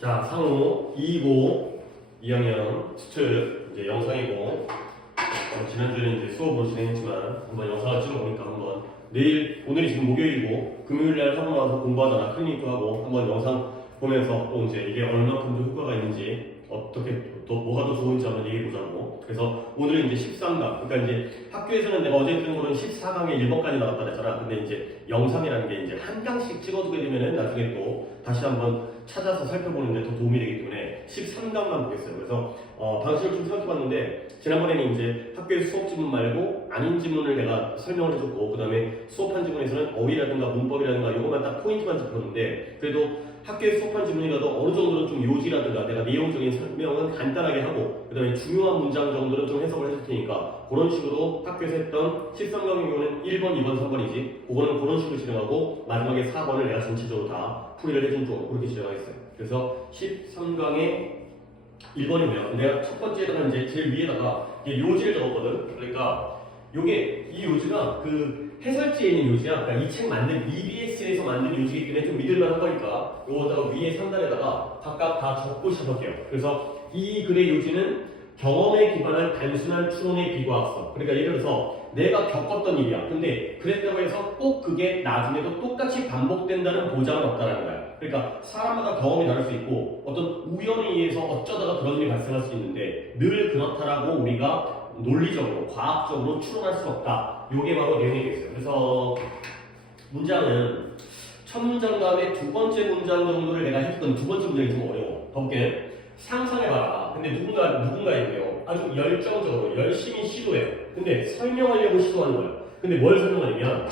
자, 상호 2고 2학년 수특 이제 영상이고 지난주에는 이제 수업으로 진행했지만 한번 영상을 찍어보니까 한번 오늘이 지금 목요일이고 금요일날 학원 와서 공부하잖아. 클리닉도 하고 한번 영상 보면서 또 이제 이게 얼마큼 더 효과가 있는지 어떻게 또 뭐가 더 좋은지 한번 얘기해보자고. 그래서 오늘은 이제 13강, 그러니까 이제 학교에서는 내가 어제 했던 거는 14강에 1번까지 나왔다 그랬잖아. 근데 이제 영상이라는 게 이제 한 강씩 찍어두게 되면은 나중에 또 다시 한번 찾아서 살펴보는데 더 도움이 되기 때문에 13강만 보겠어요. 그래서 방식을 좀 생각해봤는데 지난번에는 이제 학교에서 수업 지문 말고 아닌 지문을 내가 설명을 해줬고, 그 다음에 수업한 지문에서는 어휘라든가 문법이라든가 이것만 딱 포인트만 짚었는데, 그래도 학교에 수업한 지문이라도 어느 정도는 좀 요지라든가 내가 내용적인 설명은 간단하게 하고, 그 다음에 중요한 문장 정도는 좀 해석을 해줄 테니까 그런 식으로 학교에서 했던 13강의 경우는 1번, 2번, 3번이지 그거는 그런 식으로 진행하고 마지막에 4번을 내가 전체적으로 다 풀이를 해준 쪽 그렇게 진행하겠어요. 그래서 13강의 1번이고요. 내가 첫 번째에다가 이제 제일 위에다가 요지를 적었거든. 그러니까 요게 이 요지가 그 해설지에 있는 요지야. 그러니까 이 책 만든 EBS에서 만든 요지이기 때문에 좀 믿을만한 거니까 요거다가 위에 상단에다가 각각 다 적고 시작할게요. 그래서 이 글의 요지는 경험에 기반한 단순한 추론의 비과학성. 그러니까 예를 들어서 내가 겪었던 일이야. 근데 그랬다고 해서 꼭 그게 나중에도 똑같이 반복된다는 보장은 없다는 거야. 그러니까 사람마다 경험이 다를 수 있고 어떤 우연에 의해서 어쩌다가 그런 일이 발생할 수 있는데 늘 그렇다라고 우리가 논리적으로, 과학적으로 추론할 수 없다. 요게 바로 내용이 되겠어요. 그래서 문장은 첫 문장 다음에 두 번째 문장 정도를 내가 했던 두 번째 문장이 좀 어려워. 더 상상해봐라. 근데 누군가인데요. 아주 열정적으로 열심히 시도해요. 근데 설명하려고 시도하는 거예요. 근데 뭘 설명하냐면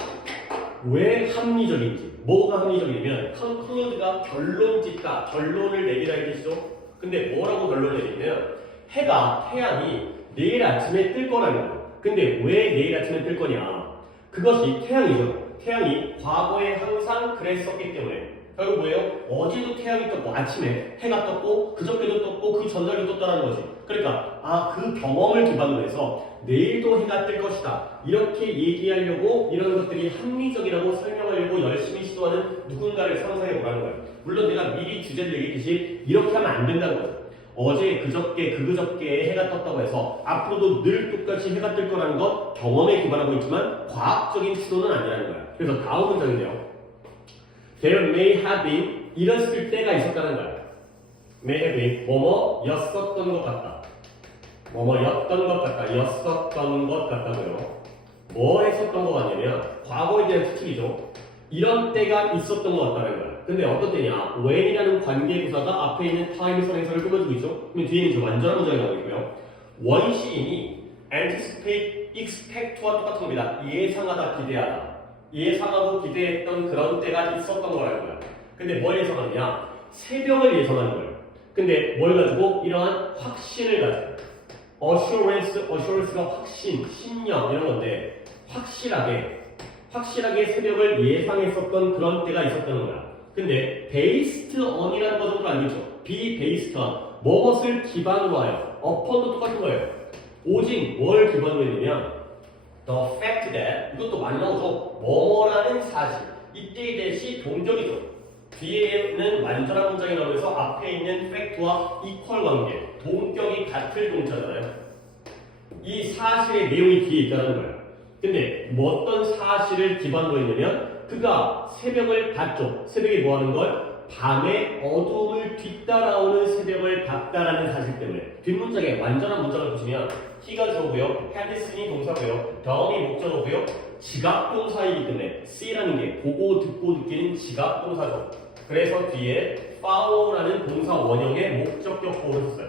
왜 합리적인지, 뭐가 합리적이냐면 컨클루드가 결론 짓다, 결론을 내리라 이 뜻이죠. 근데 뭐라고 결론을 내리냐면 태양이 내일 아침에 뜰 거라는 거예요. 근데 왜 내일 아침에 뜰 거냐? 그것이 태양이죠. 태양이 과거에 항상 그랬었기 때문에. 결국 뭐예요? 어제도 태양이 떴고 아침에 해가 떴고 그저께도 떴고 그 전날도 떴다는 거지. 그러니까 그 경험을 기반으로 해서 내일도 해가 뜰 것이다 이렇게 얘기하려고 이런 것들이 합리적이라고 설명하려고 열심히 시도하는 누군가를 상상해 보라는 거예요. 물론 내가 미리 주제를 얘기했듯이 이렇게 하면 안 된다는 거예요. 어제 그저께 그저께에 해가 떴다고 해서 앞으로도 늘 똑같이 해가 뜰 거라는 것 경험에 기반하고 있지만 과학적인 추론은 아니라는 거예요. 그래서 다음 문장인데요. There may have been 이랬을 때가 있었다는 거야. May have been 뭐뭐였었던 것 같다. 뭐뭐였던 것 같다. 였었던 것 같다고요. 뭐 했었던 것 같냐면 과거에 대한 추측이죠. 이런 때가 있었던 것 같다는 거야. 근데 어떤 때냐? when이라는 관계부사가 앞에 있는 time 선에서를 꾸며주고 있죠. 그럼 뒤에는 이제 완전한 문장이 나오고 있고요. 원시인이 anticipate, expect와 똑같은 겁니다. 예상하다, 기대하다. 예상하고 기대했던 그런 때가 있었던 거라는 거야. 근데 뭘 예상하느냐? 새벽을 예상하는 거예요. 근데 뭘 가지고? 이러한 확신을 가지고. assurance가 확신, 신념 이런 건데 확실하게 새벽을 예상했었던 그런 때가 있었다는 거야. 근데 based on이라는 거 정도 알겠죠? be based on 무엇을 기반으로 하여 upon도 똑같은 거예요. 오직 뭘 기반으로 했느냐? The fact that 이것도 많이 나오죠. 뭐뭐라는 사실. 이때의 대시 동격이죠. 뒤에는 완전한 문장이 나오면서 앞에 있는 fact와 equal 관계, 동격이 같을 동사잖아요. 이 사실의 내용이 뒤에 있다는 거예요. 근데 어떤 사실을 기반으로 했냐면 그가 새벽을 봤죠. 새벽에 뭐 하는 걸? 밤에 어둠을 뒤따라오는 새벽을 봤다라는 사실 때문에. 뒷문장에 완전한 문장을 보시면 he가 주어고요, had은이 동사고요, daum이 목적어고요, 지각 동사이기 때문에 C라는 게 보고 듣고 느끼는 지각 동사죠. 그래서 뒤에 follow라는 동사 원형의 목적격 보호를 썼어요.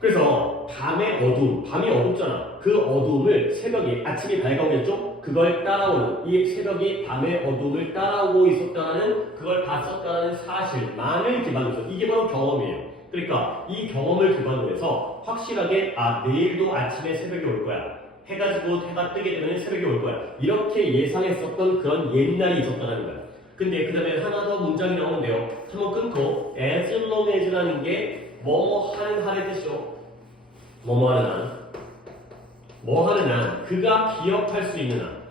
그래서 밤의 어둠, 밤이 어둡잖아. 그 어둠을 새벽이, 아침이 밝아오겠죠? 그걸 따라오는, 이 새벽이 밤의 어둠을 따라오고 있었다는, 그걸 봤었다는 사실만을 기반으로 해서 이게 바로 경험이에요. 그러니까 이 경험을 기반으로 해서 확실하게 내일도 아침에 새벽이 올 거야. 해가지고 해가 뜨게 되면 새벽이 올 거야. 이렇게 예상했었던 그런 옛날이 있었다는 거야. 근데 그 다음에 하나 더 문장이 나오는데요. 한번 끊고 as long as라는 게 뭐뭐 하는 한의 뜻이죠. 뭐뭐 하는 한. 뭐 하는 한. 그가 기억할 수 있는 한.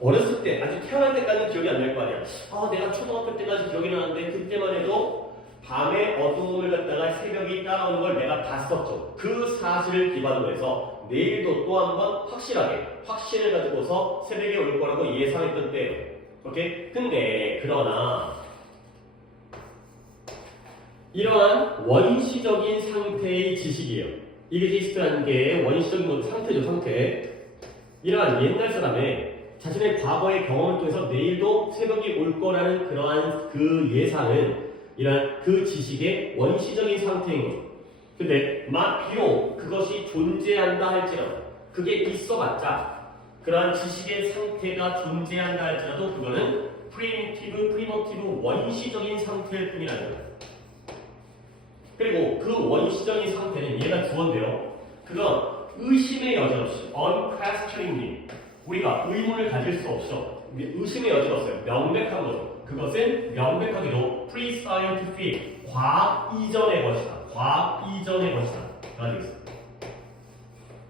어렸을 때, 아직 태어날 때까지는 기억이 안 날 거 아니야. 내가 초등학교 때까지 기억이 나는데 그때만 해도 밤의 어두움을 갖다가 새벽이 따라오는 걸 내가 봤었죠. 그 사실을 기반으로 해서 내일도 또 한 번 확신을 가지고서 새벽에 올 거라고 예상했던 때예요. 오케이? 근데 그러나 이러한 원시적인 상태의 지식이에요. 이그지스트라는 게 원시적인 상태죠, 상태. 이러한 옛날 사람의 자신의 과거의 경험을 통해서 내일도 새벽이 올 거라는 그러한 그 예상은 이러한 그 지식의 원시적인 상태인 거죠. 근데 비록 그것이 존재한다 할지라도 그게 있어봤자 그러한 지식의 상태가 존재한다 할지라도 그거는 프리모티브 원시적인 상태일 뿐이라는 거예요. 그리고 그 원시적인 상태는 얘가 주어인데요. 그건 의심의 여지 없이 unquestioningly 우리가 의문을 가질 수 없어. 의심의 여지가 없어요. 명백한 거죠. 그것은 명백하게도 pre-scientific 과학 이전의 것이다. 과학 이전의 것이다. 가지겠습니다.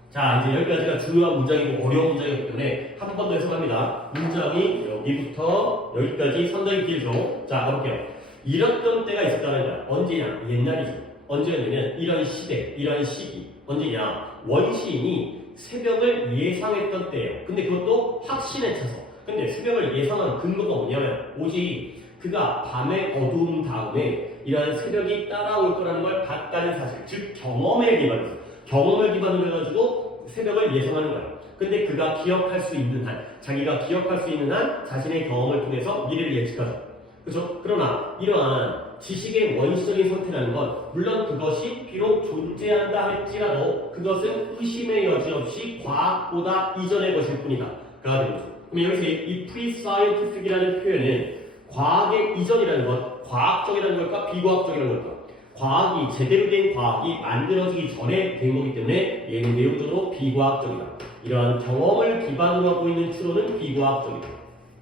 자, 이제 여기까지가 중요한 문장이고 어려운 문장이기 때문에 한 번 더 해석합니다. 문장이 여기부터 여기까지 상당히 길죠. 자, 가볼게요. 이랬던 때가 있었다는 거야. 언제냐? 옛날이죠. 언제냐면 이런 시대, 이런 시기. 언제냐? 원시인이 새벽을 예상했던 때예요. 근데 그것도 확신에 차서. 근데 새벽을 예상한 근거가 뭐냐면 오직 그가 밤의 어두움 다음에 이러한 새벽이 따라올 거라는 걸 봤다는 사실. 즉 경험에 기반해서. 경험을 기반으로 해가지고 새벽을 예상하는 거야. 근데 그가 기억할 수 있는 한, 자기가 기억할 수 있는 한 자신의 경험을 통해서 미래를 예측하죠. 그렇죠? 그러나 이러한 지식의 원시적인 상태라는 건 물론 그것이 비록 존재한다 할지라도 그것은 의심의 여지 없이 과학보다 이전의 것일 뿐이다. 가 되는 거죠. 그럼 여기서 이 pre-scientific이라는 표현은 과학의 이전이라는 것, 과학적이라는 것과 비과학적이라는 것과 과학이 제대로 된 과학이 만들어지기 전에 된 거기 때문에 얘는 내용적으로 비과학적이다. 이러한 경험을 기반으로 하고 있는 추론은 비과학적이다.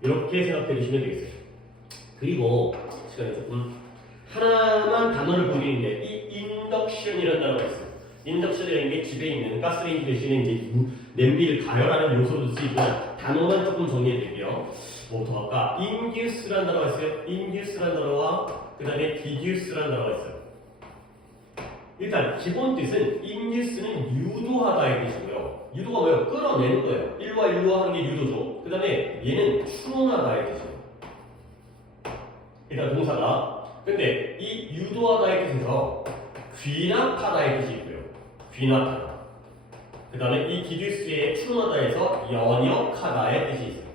이렇게 생각해 주시면 되겠어요. 그리고 시간이 조금 하나만 단어를 보이는데 이 인덕션이라는 단어가 있어요. 인덕션이라는 게 집에 있는 가스레인지 대신에 이제 냄비를 가열하는 요소로 쓰이고 단어만 조금 정리해 드릴게요. 뭐부터 할까? induce라는 단어가 있어요. induce라는 단어와 그 다음에 deduce라는 단어가 있어요. 일단 기본 뜻은 induce는 유도하다의 뜻이고요. 유도가 뭐예요? 끌어내는 거예요. 일로와 일로와 하는 게 유도죠. 그 다음에 얘는 추론하다의 뜻이에요. 일단 동사가. 근데 이 유도하다의 뜻에서 귀납하다의 뜻이 있고요. 귀납하다. 그 다음에 이 디듀스의 추론하다에서 연역하다의 뜻이 있어요.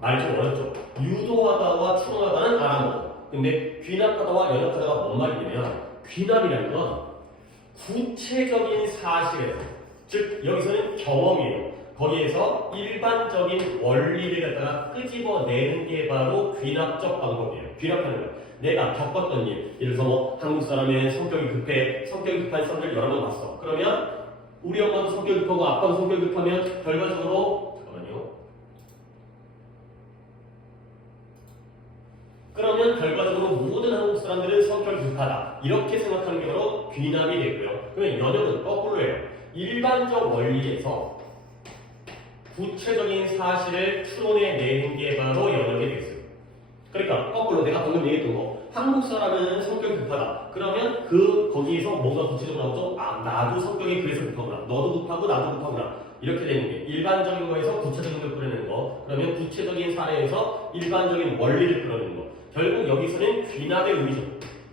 말이 좀 어렵죠? 유도하다와 추론하다는 알아먹어. 근데 귀납하다와 연역하다가 뭔 말이냐면 귀납이라는 건 구체적인 사실에서, 즉 여기서는 경험이에요. 거기에서 일반적인 원리를 갖다가 끄집어내는 게 바로 귀납적 방법이에요. 귀납하는 거예요. 내가 겪었던 일, 예를 들어서 뭐 한국 사람의 성격이 급한 사람들 여러 명 봤어. 그러면 우리 엄마도 성격이 급하고 아빠도 성격이 급하면 결과적으로 모든 한국 사람들은 성격이 급하다. 이렇게 생각하는 게 바로 귀납이 되고요. 그러면 연역은 거꾸로 해요. 일반적 원리에서 구체적인 사실을 추론해내는 게 바로 연역이 되겠어요. 그러니까 거꾸로 내가 방금 얘기했던 거, 한국 사람은 성격이 급하다. 그러면 거기에서 뭔가 구체적으로 나오죠? 아, 나도 성격이 그래서 급하구나. 너도 급하고 나도 급하구나. 이렇게 되는 게 일반적인 거에서 구체적인 걸 끌어내는 거, 그러면 구체적인 사례에서 일반적인 원리를 끌어내는 거. 결국 여기서는 귀납의 의미죠.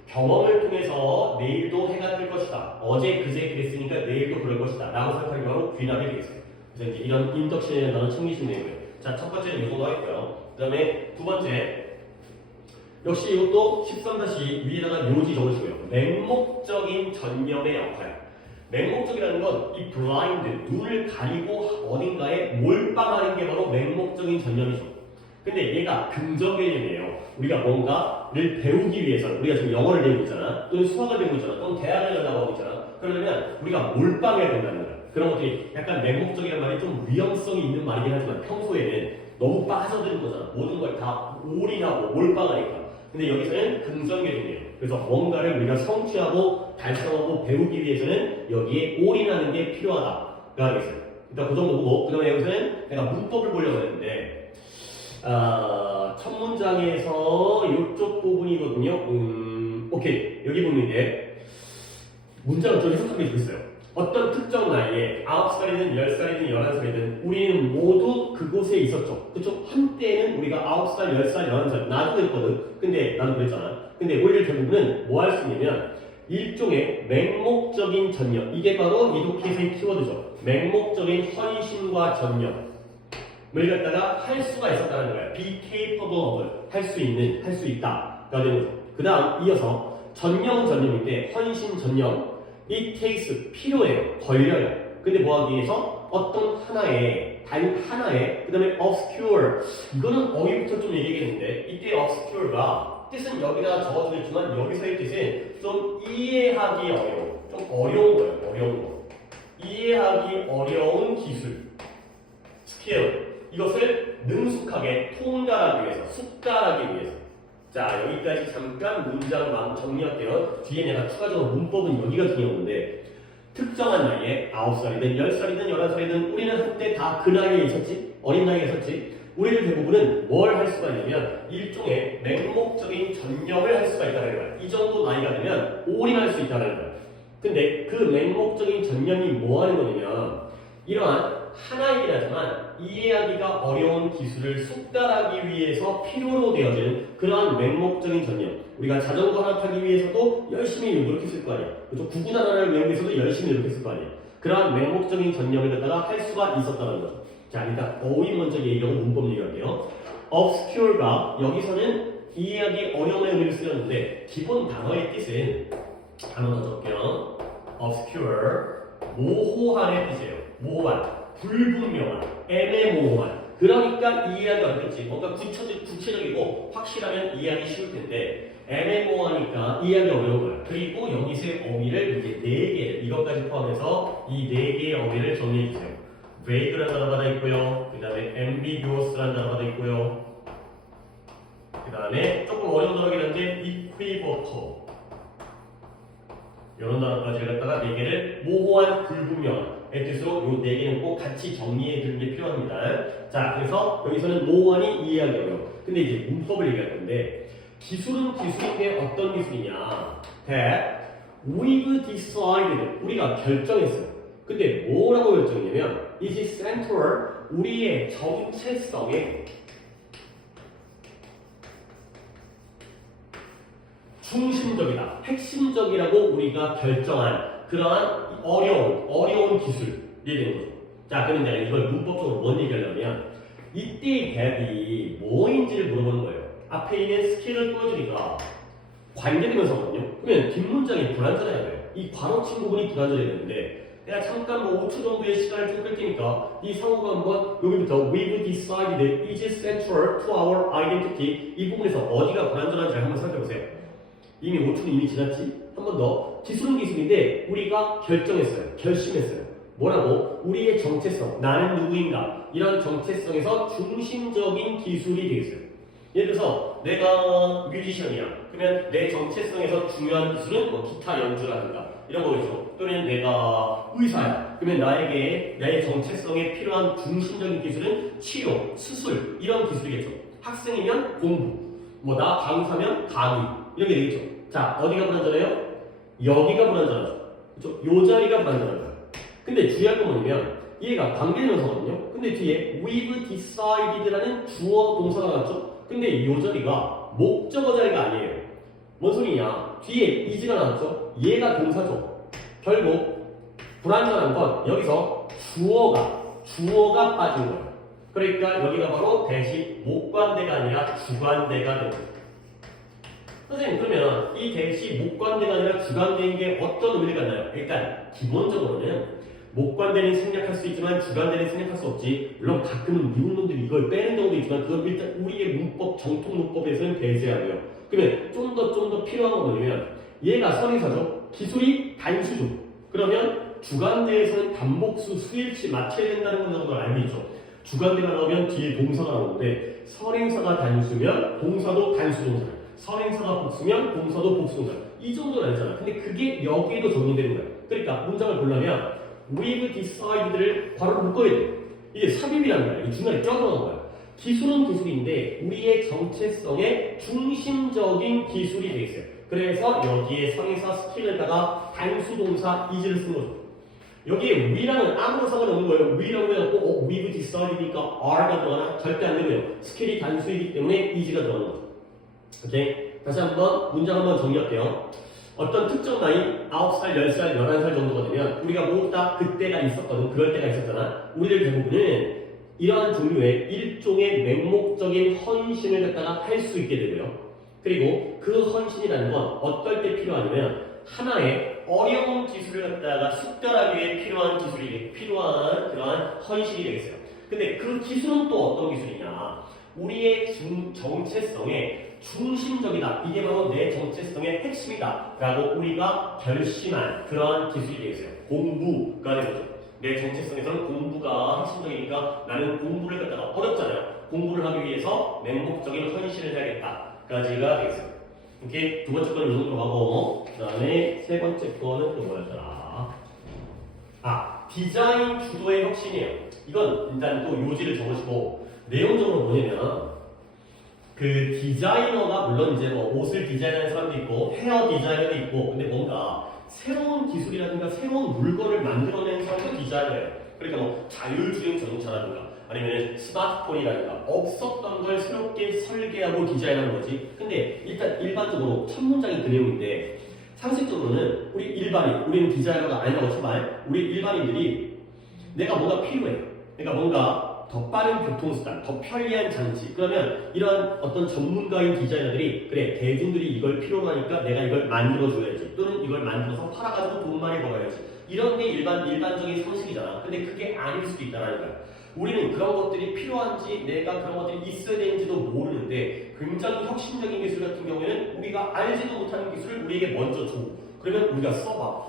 경험을 통해서 내일도 해가 뜰 것이다. 어제 그제 그랬으니까 내일도 그럴 것이다. 라고 생각하는 게 바로 귀납이 되겠어요. 그래서 이제 이런 인덕션에 나는 챙기시면 되고요. 자, 첫 번째는 이거 하겠고요. 그 다음에 두 번째, 역시 이것도 13다시 위에다가 묘지 적으시고요. 맹목적인 전념의 역할. 맹목적이라는 건 이 블라인드, 눈을 가리고 어딘가에 몰빵하는 게 바로 맹목적인 전념이죠. 근데 얘가 긍정 개념이에요. 우리가 뭔가를 배우기 위해서, 우리가 지금 영어를 배우고 있잖아, 또는 수학을 배우고 있잖아, 또는 대학을 가려고 하고 있잖아. 그러려면 우리가 몰빵해야 된다는 거야. 그런 것들이 약간 맹목적이라는 말이 좀 위험성이 있는 말이긴 하지만 평소에는 너무 빠져드는 거잖아. 모든 걸 다 올인하고 몰빵하니까. 근데 여기서는 긍정 개념이에요. 그래서 뭔가를 우리가 성취하고 달성하고 배우기 위해서는 여기에 올인하는 게 필요하다가 되겠어요. 일단 그 정도 보고, 그 다음에 여기서는 내가 문법을 보려고 했는데 첫 문장에서 이쪽 부분이거든요. 오케이. 여기 보면 이제 문장을 좀 해석하게 있어요. 어떤 특정 나이에 9살이든 10살이든 11살이든 우리는 모두 그곳에 있었죠. 그쵸? 한때는 우리가 9살, 10살, 11살 나도 그랬거든. 근데 나도 그랬잖아. 근데 우리를 대부분은 뭐 할 수 있냐면 일종의 맹목적인 전념. 이게 바로 이독해서의 키워드죠. 맹목적인 헌신과 전념을 갖다가 할 수가 있었다는 거야. be capable of. 할 수 있는, 할 수 있다. 가 되는 거죠. 그 다음 이어서 전념인데 헌신 전념. It takes 필요해요. 걸려요. 근데 뭐 하기 위해서 어떤 하나의 단 하나의 그 다음에 obscure 이거는 어휘부터 좀 얘기했는데 이때 obscure가 뜻은 여기다가 적어져 있지만 여기서의 뜻은 좀 이해하기 어려운 좀 어려운 거예요. 어려운 거 이해하기 어려운 기술 스킬 이것을 능숙하게 통달하기 위해서 숙달하기 위해서 자 여기까지 잠깐 문장만 정리할게요. 뒤에 내가 추가적으로 문법은 여기가 중요한데 특정한 나이에 9살이든 10살이든 11살이든 우리는 한때 다 그 나이에 있었지 어린 나이에 있었지 우리를 대부분은 뭘 할 수가 있냐면 일종의 맹목적인 전념을 할 수가 있다는 거야. 이 정도 나이가 되면 올인할 수 있다는 거야. 근데 그 맹목적인 전념이 뭐 하는 거냐면 이러한 하나이긴 하지만 이해하기가 어려운 기술을 숙달하기 위해서 필요로 되어지는 그러한 맹목적인 전념. 우리가 자전거 하나 타기 위해서도 열심히 노력했을 거 아니야. 그렇죠? 구분 하나를 외우기 위해서도 열심히 노력했을 거 아니야. 그러한 맹목적인 전념을 갖다가 할 수가 있었다는 거죠. 자, 일단 어휘 먼저 얘기하고 문법 얘기할게요. obscure가 여기서는 이해하기 어려운 의미를 쓰였는데 기본 단어의 뜻은 하나 더 적게요. obscure 모호한의 뜻이에요. 모호한. 불분명한, 애매모호한. 그러니까 이해하기 어렵겠지. 뭔가 구체적이고 확실하면 이해하기 쉬울 텐데 애매모호하니까 이해하기 어려운 거야. 그리고 여기서의 어휘를 이제 4개, 이것까지 포함해서 이 4개의 어휘를 정리해 주세요. vague라는 단어가 다 있고요. 그 다음에 ambiguous라는 단어가 다 있고요. 그 다음에 조금 어려운 단어긴 한데 equivocal 이런 단어까지 갖다가 4개를 모호한, 불분명한 뜻으로 이 4개는 꼭 같이 정리해 주는 게 필요합니다. 자, 그래서 여기서는 모호하니 이해하기 어려워. 근데 이제 문법을 얘기할 건데 기술은 기술인데 어떤 기술이냐? that we've decided 우리가 결정했어요. 근데 뭐라고 결정했냐면 is central 우리의 정체성에 중심적이다, 핵심적이라고 우리가 결정한 그러한 어려운 기술이 되는 거죠. 자, 그럼 이제 이걸 문법적으로 뭔 얘기하려면 이때의 대합이 뭐인지를 물어보는 거예요. 앞에 있는 스킬을 보여주니까 관계되면서거든요. 그러면 뒷문장이 불완전해야 돼요. 이 괄호친 부분이 불완전해야 되는데 내가 잠깐 뭐 5초 정도의 시간을 좀 끌 테니까 이 상호가 한번 여기부터 we've decided is central to our identity 이 부분에서 어디가 불완전한지 한번 살펴보세요. 이미 5초는 이미 지났지? 한 번 더. 기술은 기술인데 우리가 결정했어요. 결심했어요. 뭐라고? 우리의 정체성, 나는 누구인가 이런 정체성에서 중심적인 기술이 되겠어요. 예를 들어서 내가 뮤지션이야. 그러면 내 정체성에서 중요한 기술은 뭐 기타 연주라든가 이런 거겠죠. 또는 내가 의사야. 그러면 나에게 내 정체성에 필요한 중심적인 기술은 치료, 수술 이런 기술이겠죠. 학생이면 공부, 뭐 나 강사면 강의 이렇게 되겠죠. 자, 어디가 불완전해요? 여기가 불완전하죠. 그렇죠? 요 자리가 불완전한 거예요. 근데 주의할 건 뭐냐면 얘가 관계대명사거든요. 근데 뒤에 we've decided라는 주어 동사가 나왔죠. 근데 요 자리가 목적어 자리가 아니에요. 뭔 소리냐? 뒤에 is가 나왔죠. 얘가 동사죠. 결국 불완전한 건 여기서 주어가 빠진 거예요. 그러니까 여기가 바로 대시 목관대가 아니라 주관대가 되는 거예요. 선생님, 그러면 이 대시 목관대가 아니라 주관대인 게 어떤 의미를 갖나요? 일단 기본적으로는 목관대는 생략할 수 있지만 주관대는 생략할 수 없지. 물론 가끔은 미국 놈들이 이걸 빼는 경우도 있지만 그건 일단 우리의 문법, 정통 문법에서는 배제하고요. 그러면 좀 더 필요한 건 뭐냐면 얘가 선의사죠. 기술이 단수죠. 그러면 주관대에서는 단복수, 수일치 맞춰야 된다는 건 알고 있죠. 주관대가 나오면 뒤에 동사가 나오는데 선행사가 단수면 동사도 단수동사. 선행사가 복수면 동사도 복수동사. 이 정도는 알잖아. 근데 그게 여기에도 적용되는 거야. 그러니까 문장을 보려면 we've decided를 바로 묶어야 돼. 이게 삽입이라는 거야. 이 중간에 껴넣은 거야. 기술은 기술인데 우리의 정체성의 중심적인 기술이 되겠어요. 그래서 여기에 성에서 스킬에다가 단수 동사 is를 쓴 거죠. 여기에 we랑은 아무런 상관없는 거예요. we라고 해갖고 we've decided니까 are가 들어가나? 절대 안 되고요. 스킬이 단수이기 때문에 is가 들어가는 거죠. 오케이? 다시 한번 문장 한번 정리할게요. 어떤 특정 나이 9살, 10살, 11살 정도가 되면 우리가 모두 다 그때가 있었거든. 그럴 때가 있었잖아. 우리들 대부분은 이러한 종류의 일종의 맹목적인 헌신을 갖다가 할 수 있게 되고요. 그리고 그 헌신이라는 건 어떨 때 필요하냐면 하나의 어려운 기술을 갖다가 숙달하기 위해 필요한 기술이 필요한 그러한 헌신이 되겠어요. 근데 그 기술은 또 어떤 기술이냐? 우리의 정체성의 중심적이다. 이게 바로 내 정체성의 핵심이다. 라고 우리가 결심한 그러한 기술이 되겠어요. 공부가 되는 거죠. 내 정체성에서는 공부가 핵심적이니까 나는 공부를 갖다가 어렵잖아요. 공부를 하기 위해서 맹목적인 헌신을 해야겠다까지가 되겠어요. 이렇게 두 번째 거는 이 정도로 하고 그 다음에 세 번째 거는 또 뭐였더라? 디자인 주도의 혁신이에요. 이건 일단 또 요지를 적으시고 내용적으로 뭐냐면 그 디자이너가 물론 이제 뭐 옷을 디자인하는 사람도 있고 헤어 디자이너도 있고 근데 뭔가 새로운 기술이라든가 새로운 물건을 만들어내는 사람도 디자이너예요. 그러니까 뭐 자율주행 자동차라든가 아니면 스마트폰이라든가 없었던 걸 새롭게 설계하고 디자인하는 거지. 근데 일단 일반적으로 첫 문장이 그 내용인데 상식적으로는 우리는 디자이너가 아니라고 쳐봐요. 우리 일반인들이 내가 뭔가 필요해. 그러니까 뭔가 더 빠른 교통수단, 더 편리한 장치. 그러면 이런 어떤 전문가인 디자이너들이 그래 대중들이 이걸 필요로 하니까 내가 이걸 만들어줘야지. 또는 이걸 만들어서 팔아가지고 돈 많이 벌어야지. 이런 게 일반적인 상식이잖아. 근데 그게 아닐 수도 있다는 거야. 우리는 그런 것들이 필요한지 내가 그런 것들이 있어야 되는지도 모르는데 굉장히 혁신적인 기술 같은 경우에는 우리가 알지도 못하는 기술을 우리에게 먼저 줘. 그러면 우리가 써봐.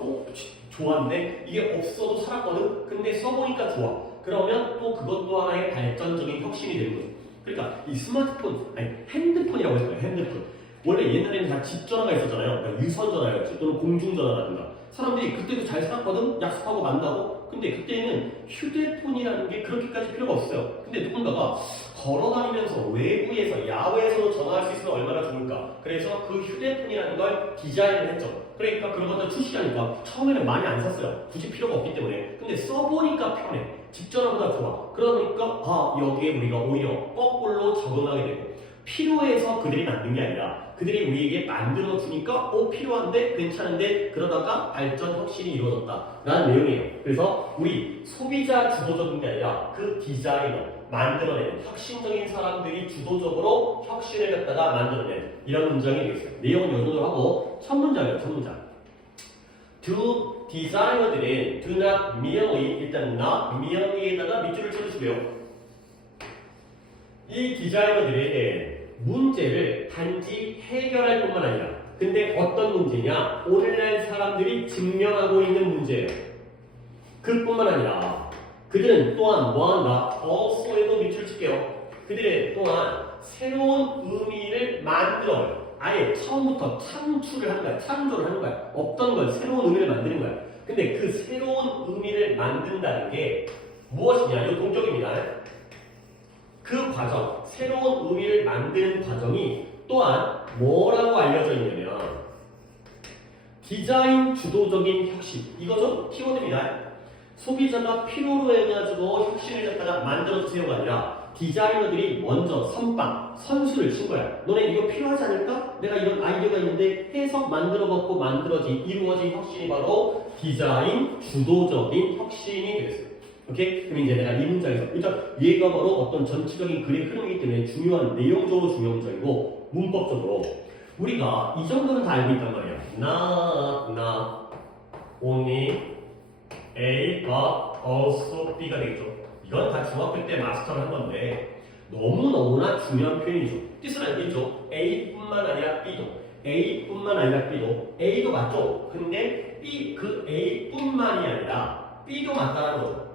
좋았네. 이게 없어도 살았거든. 근데 써보니까 좋아. 그러면 또 그것도 하나의 발전적인 혁신이 되는 거죠. 그러니까 이 스마트폰, 핸드폰이라고 했어요. 핸드폰. 원래 옛날에는 다 집전화가 있었잖아요. 그러니까 유선전화였지. 또는 공중전화라든가. 사람들이 그때도 잘 살았거든. 약속하고 만나고. 근데 그때는 휴대폰이라는 게 그렇게까지 필요가 없어요. 근데 누군가가 걸어다니면서 외부에서 야외에서도 전화할 수 있으면 얼마나 좋을까. 그래서 그 휴대폰이라는 걸 디자인을 했죠. 그러니까 그런 것들 출시하니까 처음에는 많이 안 샀어요. 굳이 필요가 없기 때문에. 근데 써보니까 편해. 집전화보다 좋아. 그러니까 여기에 우리가 오히려 거꾸로 적응하게 되고 필요해서 그들이 만든 게 아니라 그들이 우리에게 만들어주니까 필요한데 괜찮은데 그러다가 발전 혁신이 이루어졌다 라는 내용이에요. 그래서 우리 소비자 주도적인 게 아니라 그 디자이너 만들어내는 혁신적인 사람들이 주도적으로 혁신을 갖다가 만들어내는 이런 문장이 되겠어요. 내용은 이 정도로 하고 첫 문장이에요. 첫 문장. 두 디자이너들은 do not merely 일단 not merely에다가 밑줄을 쳐주시고요. 이 디자이너들은 문제를 단지 해결할 뿐만 아니라 근데 어떤 문제냐? 오늘날 사람들이 직면하고 있는 문제예요. 그뿐만 아니라 그들은 또한 뭐한다? also에도 밑줄 칠게요. 그들은 또한 새로운 의미를 만들어요. 아예 처음부터 창출을 하는 거야. 창조를 하는 거야. 없던 걸 새로운 의미를 만드는 거야. 근데 그 새로운 의미를 만든다는 게 무엇이냐? 이거 동격입니다. 그 과정, 새로운 의미를 만드는 과정이 또한 뭐라고 알려져 있냐면 디자인 주도적인 혁신. 이거죠? 키워드입니다. 소비자가 필요로 해가지고 혁신을 갖다가 만들어주세요가 아니라 디자이너들이 먼저 선수를 친 거야. 너네 이거 필요하지 않을까? 내가 이런 아이디어가 있는데 해서 만들어갖고 이루어진 혁신이 바로 디자인 주도적인 혁신이 되겠어요. 오케이? 그럼 이제 내가 이 문장에서 일단 얘가 바로 어떤 전체적인 글의 흐름이기 때문에 중요한 내용적으로 중요한 문장이고 문법적으로 우리가 이 정도는 다 알고 있단 말이야. not only A but also B가 되겠죠. 이건 다 중학교 때 마스터를 한 건데 너무너무나 중요한 표현이죠. 뜻은 알겠죠? A뿐만 아니라 B도 A뿐만 아니라 B도 A도 맞죠? 근데 그 A뿐만이 아니라 B도 맞다는 거죠.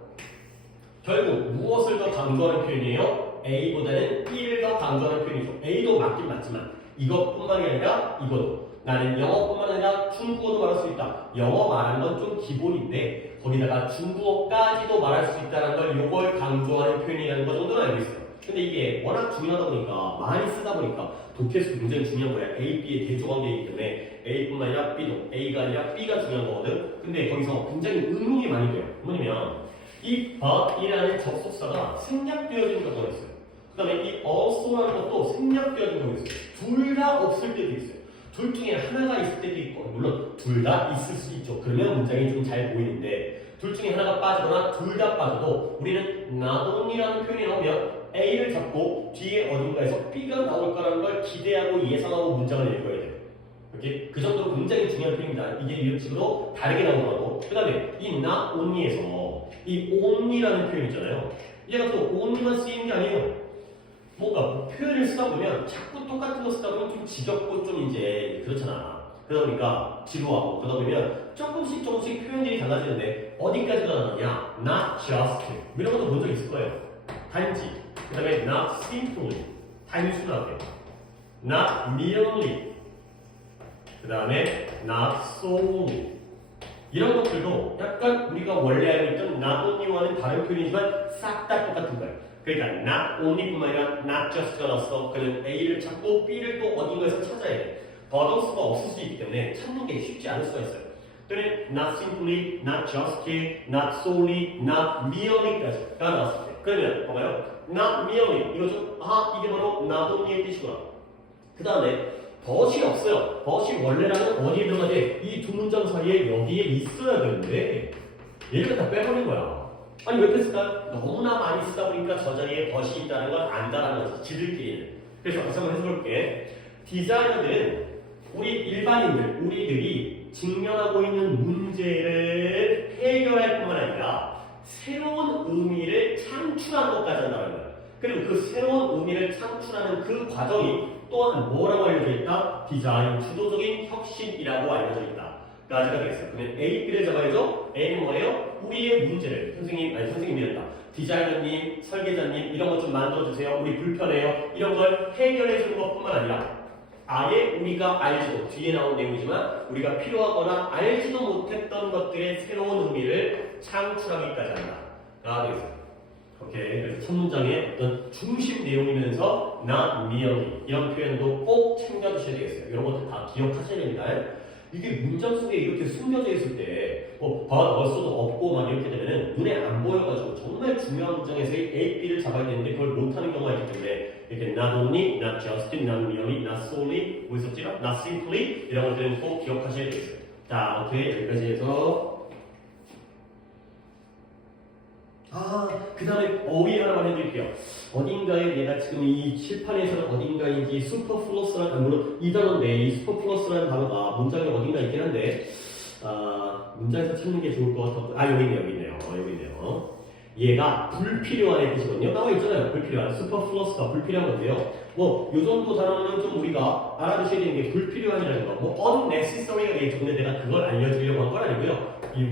결국 무엇을 더 강조하는 표현이에요? A보다는 B를 더 강조하는 표현이죠. A도 맞긴 맞지만 이것뿐만이 아니라 이것도 나는 영어뿐만 아니라 중국어도 말할 수 있다. 영어 말하는 건 좀 기본인데 거기다가 중국어까지도 말할 수 있다는 걸 요걸 강조하는 표현이라는 것 정도는 알고 있어요. 근데 이게 워낙 중요하다 보니까 많이 쓰다 보니까 독해에서 굉장히 중요한 거야. A, B의 대조관계이기 때문에 A뿐만 아니라 B도 A가 아니라 B가 중요한 거거든. 근데 거기서 굉장히 응용이 많이 돼요. 뭐냐면 이 but이라는 접속사가 생략되어진 경우가 있어요. 그 다음에 이 also라는 것도 생략되어진 경우가 있어요. 둘 다 없을 때도 있어요. 둘 중에 하나가 있을 때도 있고 물론 둘 다 있을 수 있죠. 그러면 문장이 좀 잘 보이는데 둘 중에 하나가 빠지거나 둘 다 빠져도 우리는 not only라는 표현이 나오면 A를 잡고 뒤에 어딘가에서 B가 나올 거라는 걸 기대하고 예상하고 문장을 읽어야 돼요. 이렇게 그 정도로 굉장히 중요한 표현입니다. 이게 이런 식으로 다르게 나오는 거고 그 다음에 이 not only에서 이 only라는 표현 있잖아요. 얘가 또 only만 쓰이는 게 아니에요. 뭔가 표현을 쓰다 보면 자꾸 똑같은 거 쓰다 보면 좀 지겹고 좀 이제 그렇잖아. 그러다 보니까 지루하고 그러다 보면 조금씩 표현들이 달라지는데 어디까지 가느냐? Not just 이런 것도 본 적 있을 거예요. 단지 그 다음에 not simply 단순하게 not merely 그 다음에 not solely 이런 것들도 약간 우리가 원래 알고 있던 not only와는 다른 표현이지만 싹 다 똑같은 거예요. 그러니까 not only뿐만 아니라 not just가 나왔어. 그는 A를 찾고 B를 또 어딘가에서 찾아야 돼. 더더울 수가 없을 수 있기 때문에 찾는 게 쉽지 않을 수가 있어요. 또는 not simply, not justly, not solely, not merely까지가 나왔을 때 그러면 봐봐요. not merely 이거죠? 아 이게 바로 not only의 뜻이구나. 그 다음에 더시 없어요. 더시 원래라면 어디에 들어가야 돼? 이 두 문장 사이에 여기에 있어야 되는데 얘를 다 빼버린 거야. 아니 왜 뺐을까? 너무나 많이 쓰다 보니까 저 자리에 더시 있다는 걸 안다라는 거지. 지들끼리는. 그래서 다시 한번 해석해볼게. 디자이너들은 우리 일반인들, 우리들이 직면하고 있는 문제를 해결할 뿐만 아니라 새로운 의미를 창출하는 것까지 한다는 거예요. 그리고 그 새로운 의미를 창출하는 그 과정이 또한 뭐라고 알려져 있다? 디자인 주도적인 혁신이라고 알려져 있다. 까지가 되겠어요. 그러면 A, B를 잡아야죠. A는 뭐예요? 우리의 문제를 선생님이란다. 디자이너님, 설계자님 이런 것 좀 만들어주세요. 우리 불편해요. 이런 걸 해결해주는 것뿐만 아니라 아예 우리가 알지도 뒤에 나온 내용이지만 우리가 필요하거나 알지도 못했던 것들의 새로운 의미를 창출하기까지 한다. 되겠어요. 오케이. 그래서 첫 문장의 어떤 중심 내용이면서 not merely 이런 표현도 꼭 챙겨주셔야 되겠어요. 이런 것도 다 기억하셔야 됩니다. 이게 문장 속에 이렇게 숨겨져 있을 때 벌써도 없고 막 이렇게 되면은 눈에 안 보여가지고 정말 중요한 문장에서의 A, B를 잡아야 되는데 그걸 못하는 경우가 있기 때문에 이렇게 not only, not just, not merely, not solely 뭐 있었지? not simply 이런 것들은 꼭 기억하셔야 되겠어요. 자, 오케이. 여기까지 해서 그 다음에 어휘 하나만 해드릴게요. 어딘가에 내가 지금 이 칠판에서는 어딘가인지 슈퍼플러스라는 단어로 이 단어인데 이 슈퍼플러스라는 단어가 문장에 어딘가 있긴 한데 문장에서 찾는 게 좋을 것 같아. 여기 있네요. 여기 있네요. 얘가 불필요한의 뜻이거든요. 나와 있잖아요. 불필요한. 슈퍼플러스가 불필요한 건데요. 요 정도 단어는 좀 우리가 알아두셔야 되는 게 불필요한이라는 거. unnecessary가 되겠죠. 근데 내가 그걸 알려주려고 한 건 아니고요. 이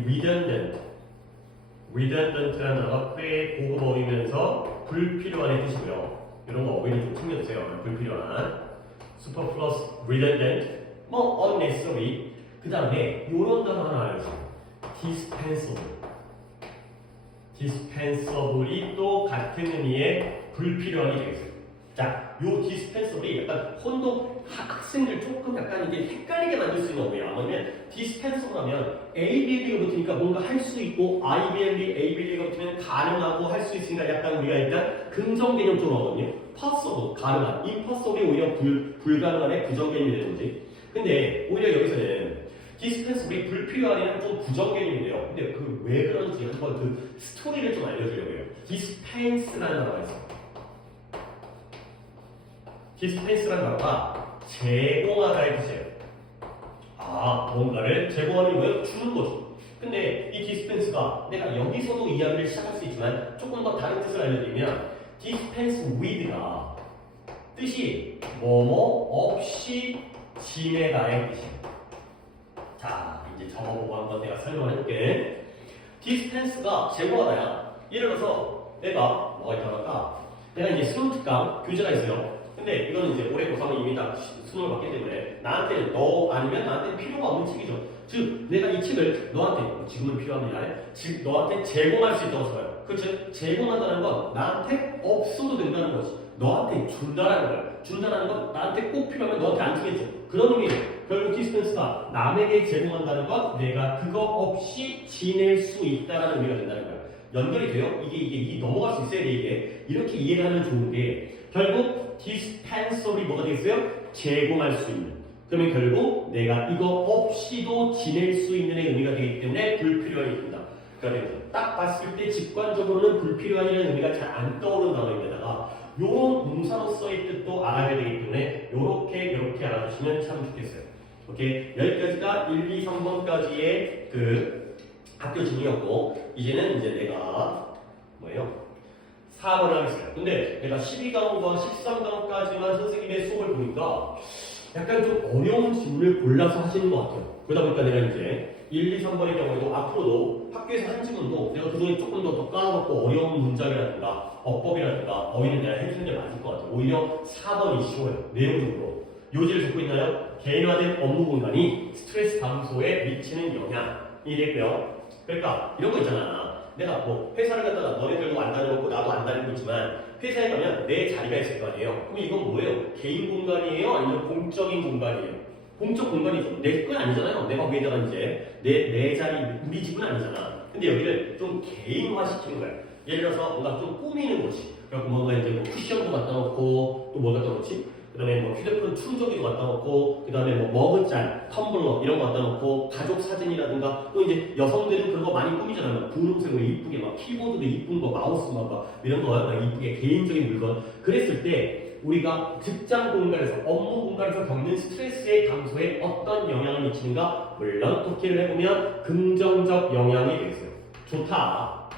redundant라는 단어가 꽤 고급 어휘면서 불필요한의 뜻이고요. 이런 거 어휘를 좀 챙겨주세요. 불필요한, superfluous, redundant, unnecessary. 그 다음에 이런 단어 하나 알려주세요. dispensable이 또 같은 의미의 불필요한이 되겠어요. 자, 요 dispensable이 약간 학생들 조금 약간 이게 헷갈리게 만들 수 있는 거예요. 뭐냐면 dispensable 하면 ABLE가 붙으니까 뭔가 할 수 있고 ABLE가 붙으면 가능하고 할 수 있으니까 약간 우리가 일단 긍정 개념 쪽으로 하거든요. possible, 가능한. impossible이 오히려 불가능한의 부정 개념이 되는 거지. 근데 오히려 여기서는 dispensable이 불필요한에는 좀 부정 개념인데요. 근데 그 왜 그런지 한번 그 스토리를 좀 알려주려고 해요. dispense라는 단어가 있어요. dispense라는 단어가 제공하다의 뜻이에요. 뭔가를 제공하는 거예요? 주는 거죠. 근데 이 dispense가 내가 여기서도 이야기를 시작할 수 있지만 조금 더 다른 뜻을 알려드리면 dispense with가 뜻이 뭐뭐 없이 지내다의 뜻이에요. 자, 이제 적어보고 한번 내가 설명을 해볼게. dispense가 제공하다야. 예를 들어서 내가 뭐가 있다가 내가 이제 수능 특강 교재가 있어요. 근데 이거는 이제 올해 고3은 이미 다 수능을 받기 때문에 나한테는 아니면 나한테는 필요가 없는 책이죠. 즉 내가 이 책을 너한테 지금은 필요합니다. 즉 너한테 제공할 수 있다고 써요. 그렇죠? 제공한다는 건 나한테 없어도 된다는 거지. 너한테 준다라는 거야. 준다라는 건 나한테 꼭 필요하면 너한테 안 주겠죠. 그런 의미예요. 결국 디스펜스가 남에게 제공한다는 건 내가 그거 없이 지낼 수 있다라는 의미가 된다는 거야. 연결이 돼요? 이게 넘어갈 수 있어야 돼, 이게. 이렇게 이해를 하면 좋은 게 결국 디스펜서리 뭐가 되겠어요? 제공할 수 있는. 그러면 결국 내가 이거 없이도 지낼 수 있는의 의미가 되기 때문에 불필요한이 된다. 그러니까 딱 봤을 때 직관적으로는 불필요한이라는 의미가 잘 안 떠오르는 단어인데다가 요런 동사로서의 뜻도 알아야 되기 때문에 요렇게 알아주시면 참 좋겠어요. 오케이? 여기까지가 1, 2, 3번까지의 그 학교 진이었고 이제는 이제 내가 뭐예요? 4번을 하겠어요. 근데 내가 12강과 13강까지만 선생님의 수업을 보니까 약간 좀 어려운 질문을 골라서 하시는 것 같아요. 그러다 보니까 내가 이제 1, 2, 3번의 경우에도 앞으로도 학교에서 한 질문도 내가 그중에 조금 더 까먹고 어려운 문장이라든가 어법이라든가 어휘는 내가 해주는 게 맞을 것 같아요. 오히려 4번이 쉬워요. 내용적으로. 요지를 적고 있나요? 개인화된 업무 공간이 스트레스 감소에 미치는 영향이 됐고요. 그러니까 이런 거 있잖아. 내가 뭐 회사를 갔다가 너네들도 안 다녀오고 나도 안 다니고 있지만 회사에 가면 내 자리가 있을 거 아니에요. 그럼 이건 뭐예요? 개인 공간이에요? 아니면 공적인 공간이에요? 공적 공간이죠. 내 건 아니잖아요. 내가 거기다가 이제 내 자리, 우리 집은 아니잖아. 근데 여기를 좀 개인화시키는 거야. 예를 들어서 뭔가 좀 꾸미는 거지. 그래서 뭔가 이제 뭐 쿠션도 갖다 놓고 또 뭐 갖다 놓지? 그 다음에 뭐 휴대폰 충전기도 갖다 놓고 그 다음에 뭐 머그잔, 텀블러 이런 거 갖다 놓고 가족 사진이라든가 또 이제 여성들은 그런 거 많이 꾸미잖아요. 분홍색으로 이쁘게 막 키보드도 이쁜 거, 마우스 막 이런 거 막 이쁘게 개인적인 물건. 그랬을 때 우리가 직장 공간에서 업무 공간에서 겪는 스트레스의 감소에 어떤 영향을 미치는가? 물론 독해를 해보면 긍정적 영향이 되겠어요. 좋다.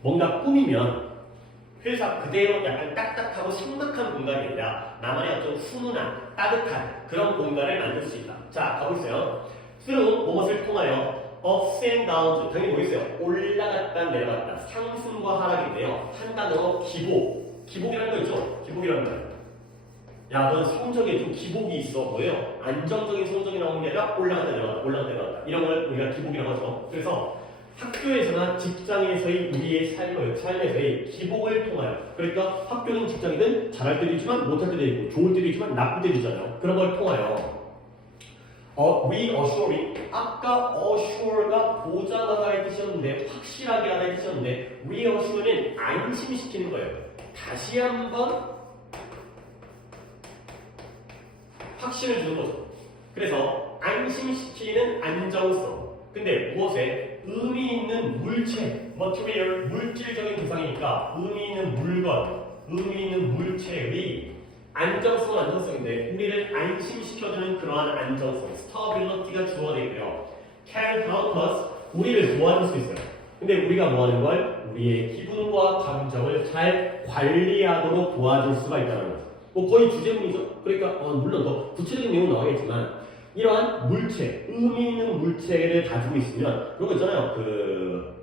뭔가 꾸미면 회사 그대로 약간 딱딱하고 삭막한 공간이 아니라 나만의 어떤 훈훈한 따뜻한 그런 공간을 만들 수 있다. 자, 가보세요. through 무엇을 통하여 ups and downs 당연히 뭐 있어요? 올라갔다 내려갔다 상승과 하락인데요. 한 단어로 기복이라는 거 있죠? 기복이라는 거예요. 야, 넌 성적에 좀 기복이 있어. 뭐예요? 안정적인 성적이 나오는 게 아니라 올라갔다 내려갔다 올라갔다 내려갔다 이런 걸 우리가 기복이라고 하죠. 그래서 학교에서나 직장에서의 우리의 삶에서의 기복을 통하여 그러니까 학교는 직장이든 잘할 때도 있지만 못할 때도 있고 좋을 때도 있지만 나쁠 때도 있잖아요. 그런 걸 통하여 reassuring 아까 assure가 보장하다의 뜻이었는데 확실하게 하다의 뜻이었는데 reassure는 안심시키는 거예요. 다시 한번 확신을 주는 거죠. 그래서 안심시키는 안정성. 근데 무엇에? 의미 있는 물체, material, 물질적인 대상이니까 의미 있는 물건, 의미 있는 물체의 안정성인데 우리를 안심시켜주는 그러한 안정성, stability가 주어져 있고요. can help us, 우리를 도와줄 수 있어요. 근데 우리가 뭐 하는 걸? 우리의 기분과 감정을 잘 관리하도록 도와줄 수가 있다는 거죠. 뭐 거의 주제문이죠. 그러니까 물론 더 구체적인 내용은 나오겠지만 이러한 물체, 의미 있는 물체를 가지고 있으면 그런 거 있잖아요. 뭐라고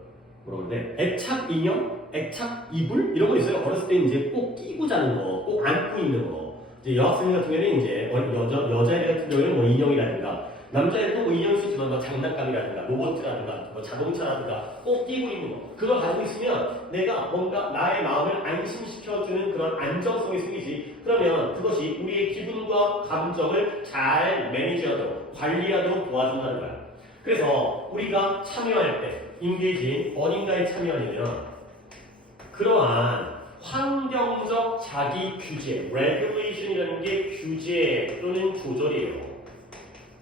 그러는데 애착 인형, 애착 이불 이런 거 있어요. 어렸을 때 이제 꼭 끼고 자는 거, 꼭 안고 있는 거. 이제 여학생 같은 경우에는 이제 여자애들 같은 경우에는 뭐 인형이라든가 남자애도 뭐 인형일 수 있지만 뭐 장난감이라든가 로봇이라든가 뭐 자동차라든가 꼭 끼고 있는 거. 그걸 가지고 있으면 내가 뭔가 나의 마음을 안심시켜주는 그런 안정성이 생기지. 그러면 그것이 우리의 기분과 감정을 잘 매니지하도록 관리하도록 도와준다는 거야. 그래서 우리가 참여할 때 engage 어딘가에 참여하려면 그러한 환경적 자기 규제, regulation이라는 게 규제 또는 조절이에요.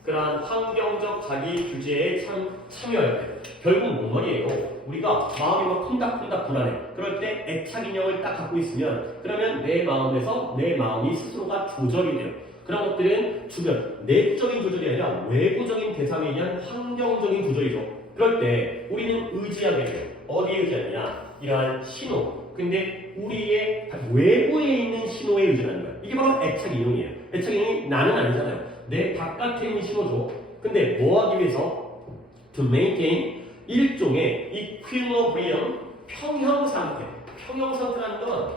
그러한 환경적 자기 규제에 참여할 때 결국 뭔 말이에요? 우리가 마음이 막 쿵닥쿵닥 불안해. 그럴 때 애착 인형을 딱 갖고 있으면 그러면 내 마음에서 내 마음이 스스로가 조절이 돼요. 그런 것들은 주변, 내적인 조절이 아니라 외부적인 대상에 의한 환경적인 조절이죠. 그럴 때 우리는 의지하게 돼요. 어디에 의지하느냐? 이러한 신호. 근데 우리의 외부에 있는 신호에 의존하는 거예요. 이게 바로 애착 인형이에요. 애착 인형이 나는 아니잖아요. 내 바깥에 있는 신호죠. 근데 뭐 하기 위해서? To maintain 일종의 equilibrium 평형 상태. 평형 상태라는 건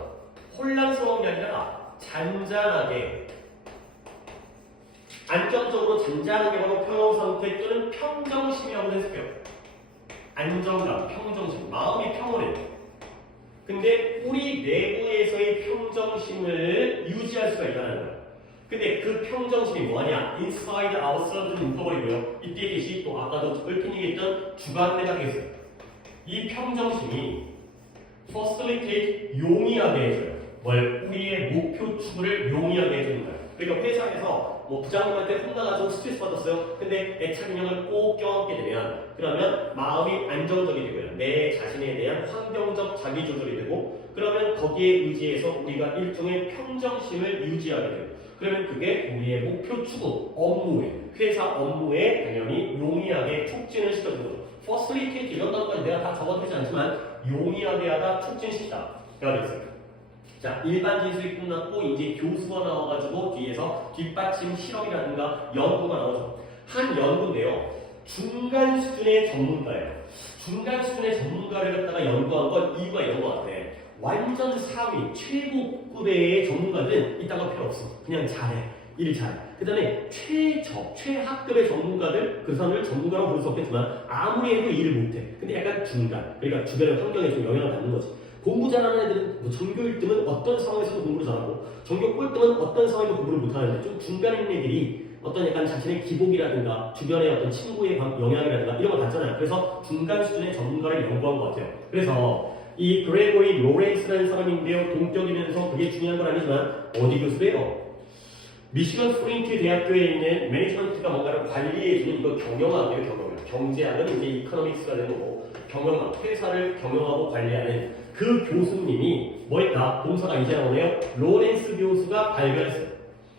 혼란스러운 게 아니라 잔잔하게 안정적으로 잔잔하게 바로 평형 상태 또는 평정심이라고 해석해요. 안정감, 평정심, 마음이 평온해. 근데 우리 내부에서의 평정심을 유지할 수가 있다는 거예요. 근데 그 평정심이 뭐냐? inside, outside는 묶어버리고요. 이때 계시 또 아까도 얼핏 얘기했던 주관 내각이었어요. 이 평정심이 facilitate 용이하게 해줘요. 뭘? 우리의 목표 추구를 용이하게 해주는 거예요. 그러니까 회사에서 뭐 부장님한테 혼나가지고 스트레스 받았어요. 근데 애착 인형을 꼭 껴안게 되면 그러면 마음이 안정적이 되고요. 내 자신에 대한 환경적 자기 조절이 되고 그러면 거기에 의지해서 우리가 일종의 평정심을 유지하게 돼요. 그러면 그게 우리의 목표 추구, 업무에, 회사 업무에 당연히 용이하게 촉진을 시켜주는 거죠. facilitate 이런 단어까지 내가 다 적어도 되지 않지만 용이하게 하다, 촉진시키다. 라고 되어있어요. 자, 일반 진술이 끝났고 이제 교수가 나와가지고 뒤에서 뒷받침 실험이라든가 연구가 나오죠. 한 연구인데요. 중간 수준의 전문가예요. 중간 수준의 전문가를 갖다가 연구한 건 이유가 이런 것 같아. 완전 상위, 최고급의 전문가들은 이딴 거 필요 없어. 그냥 잘해. 일 잘해. 그 다음에 최하급의 전문가들, 그 사람을 전문가라고 부를 수 없겠지만 아무리 해도 일을 못해. 근데 약간 중간. 그러니까 주변의 환경에 좀 영향을 받는 거지. 공부 잘하는 애들은 뭐 전교 1등은 어떤 상황에서도 공부를 잘하고 전교 꼴등은 어떤 상황에도 공부를 못하는데 좀 중간에 있는 애들이 어떤 약간 자신의 기복이라든가 주변의 어떤 친구의 영향이라든가 이런 걸 받잖아요. 그래서 중간 수준의 전문가를 연구한 것 같아요. 그래서 이 그레고리 로렌스라는 사람인데요. 동격이면서 그게 중요한 건 아니지만 어디 교수래요? 미시건 스프링필드 대학교에 있는 매니지먼트가 뭔가를 관리해주는 이거 경영학이에요. 경영학. 경제학은 이제 이코노믹스가 되는 거고 경영학, 회사를 경영하고 관리하는 그 교수님이 뭐 했다? 공사가 이제 나오네요. 로렌스 교수가 발견했어요.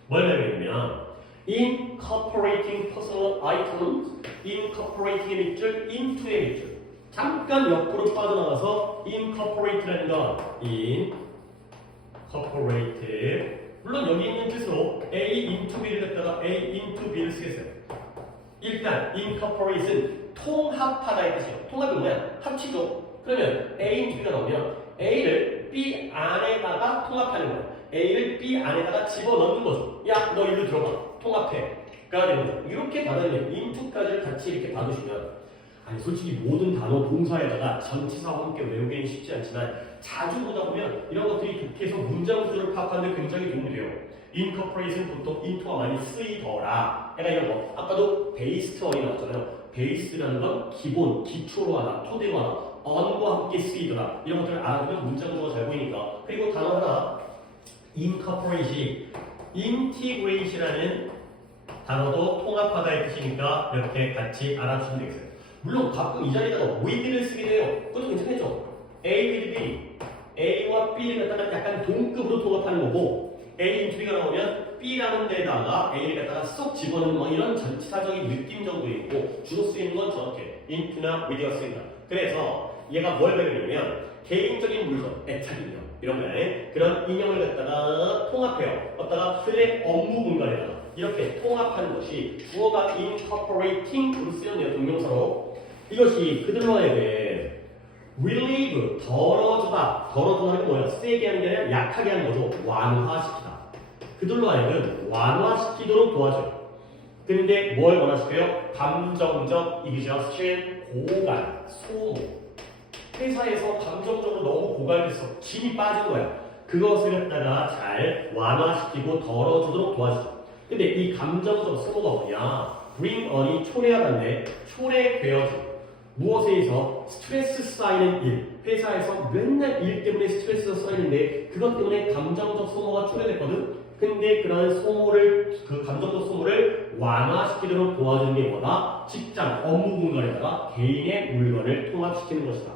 뭘 발견했냐면 incorporating personal items, incorporating의 밑줄, into의 밑줄. 잠깐 옆으로 빠져나가서 incorporate라는 건 incorporate. 물론 여기 있는 뜻으로 A into B를 갖다가 A into B를 쓰겠어요. 일단 incorporate은 통합하다의 뜻이에요. 통합이 뭐야? 합치죠. 그러면 A into B가 나오면 A를 B 안에다가 통합하는 거야. A를 B 안에다가 집어넣는 거죠. 야, 너 일로 들어가. 통합해. 가 되는 거죠. 이렇게 받으면 into까지 같이 이렇게 받으시면 아니 솔직히 모든 단어 동사에다가 전치사와 함께 외우기는 쉽지 않지만 자주 보다 보면 이런 것들이 독해서 문장 구조를 파악하는 데 굉장히 도움이 돼요. incorporate는 보통 into가 많이 쓰이더라. 약간 이런 거. 아까도 based on이 나왔잖아요. base라는 건 기본, 기초로 하다, 토대로 하다, on과 함께 쓰이더라. 이런 것들을 알아두면 문장 구조가 잘 보이니까. 그리고 단어 하나, incorporate, integrate라는 단어도 통합하다의 뜻이니까 이렇게 같이 알아주시면 되겠어요. 물론 가끔 이 자리에다가 with를 쓰게 돼요. 그것도 괜찮겠죠? A with B, A와 B를 갖다가 약간 동급으로 통합하는 거고 A into B가 나오면 B라는 데다가 A를 갖다가 쏙 집어넣는 뭐 이런 전치사적인 느낌 정도 있고 주로 쓰이는 건 저렇게 into나 with가 쓰인다. 그래서 얘가 뭘 배우냐면 개인적인 물건, 애착 인형 이런 거에 그런 인형을 갖다가 통합해요. 갖다가 그들의 업무 공간에다가 이렇게 통합하는 것이 주어가 incorporating으로 쓰였네요. 동명사로. 이것이 그들로 하여금 relieve, 덜어주다. 덜어주다는 게 뭐예요? 세게 하는 게 아니라 약하게 하는 거죠. 완화시키다. 그들로 하여금 완화시키도록 도와줘요. 근데 뭘 완화시켜요? 감정적 exhaustion, 고갈, 소모. 회사에서 감정적으로 너무 고갈돼서 힘이 빠진 거야. 그것을 갖다가 잘 완화시키고 덜어주도록 도와주죠. 근데 이 감정적 소모가 뭐냐? bring on이 초래하다인데 초래되어져. 무엇에 의해서 스트레스 쌓이는 일. 회사에서 맨날 일 때문에 스트레스가 쌓이는데 그것 때문에 감정적 소모가 초래됐거든. 근데 그러한 소모를 그 감정적 소모를 완화시키도록 도와주는 게 뭐다? 직장, 업무 공간에다가 개인의 물건을 통합시키는 것이다.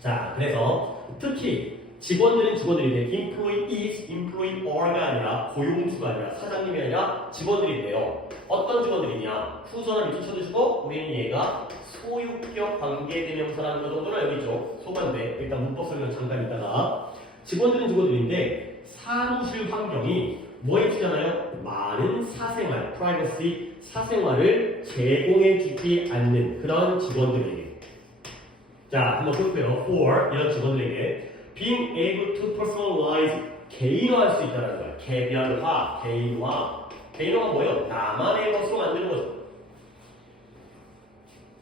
자, 그래서 특히 직원들은 직원들인데 employees, employer가 아니라 고용주가 아니라 사장님이 아니라 직원들인데요. 어떤 직원들이냐? 후전을 밑에 쳐주시고 우리는 얘가 소유격 관계대명사라는 것 정도는 알고 있죠. 소관대. 일단 문법 설명 잠깐 있다가 직원들은 직원들인데 사무실 환경이 뭐에 주잖아요? 많은 사생활, 프라이버시, 사생활을 제공해주지 않는 그런 직원들에게. 자, 한번 볼게요. for 이런 직원들에게 being able to personalize 개인화할 수 있다는 거예요. 개별화, 개인화. 개인화가 뭐예요? 나만의 것으로 만드는 거죠.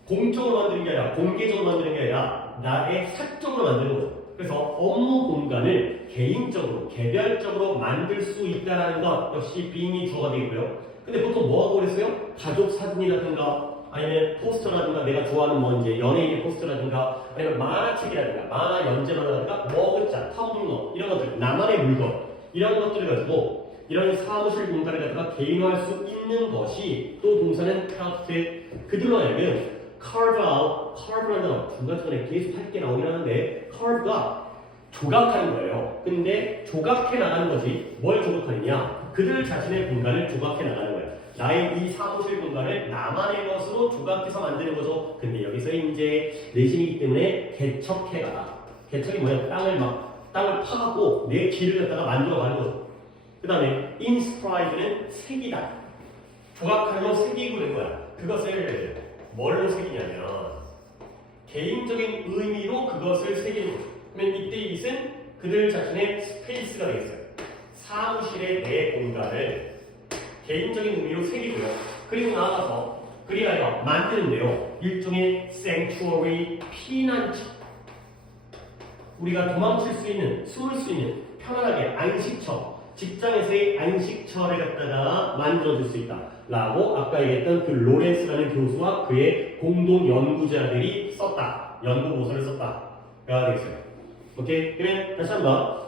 공적으로 만드는 게 아니라 공개적으로 만드는 게 아니라 나의 사적으로 만드는 거죠. 그래서 업무 공간을 개인적으로, 개별적으로 만들 수 있다는 것 역시 being이 주어가 되겠고요. 근데 보통 뭐 하고 그랬어요? 가족 사진이라든가 아니면 포스터라든가 내가 좋아하는 뭐 이제 연예인의 포스터라든가 아니면 만화책이라든가 만화 연재라든가 머그자, 텀블러 이런 것들 나만의 물건 이런 것들을 가지고 이런 사무실 공간을 갖다가 개인화할 수 있는 것이 또 동사는 craft 그들로 하여금 carve out, carve라는 단어 중간중간에 계속 할 게 나오긴 하는데 carve가 조각하는 거예요. 근데 조각해 나가는 것이 뭘 조각하느냐? 그들 자신의 공간을 조각해 나가는 거예요. 나의 이 사무실 공간을 나만의 것으로 조각해서 만드는 거죠. 근데 여기서 이제 내신이기 때문에 개척해가다. 개척이 뭐야? 땅을 파갖고 내 길을 갖다가 만들어가는 거죠. 그 다음에 inscribe는 새기다. 조각하려 새기고 된 거야. 그것을 뭘로 새기냐면 개인적인 의미로 그것을 새기는 거죠. 그러면 이때 이것은 그들 자신의 스페이스가 되겠어요. 사무실의 내 공간을 개인적인 의미로 새기고요. 그리고 나아가서 그리하여 만드는데요. 일종의 sanctuary, 피난처. 우리가 도망칠 수 있는, 숨을 수 있는 편안하게 안식처, 직장에서의 안식처를 갖다가 만들어줄 수 있다. 라고 아까 얘기했던 그 로렌스라는 교수와 그의 공동 연구자들이 썼다. 연구 보고서를 썼다. 가 되겠어요. 오케이? 그러면 다시 한번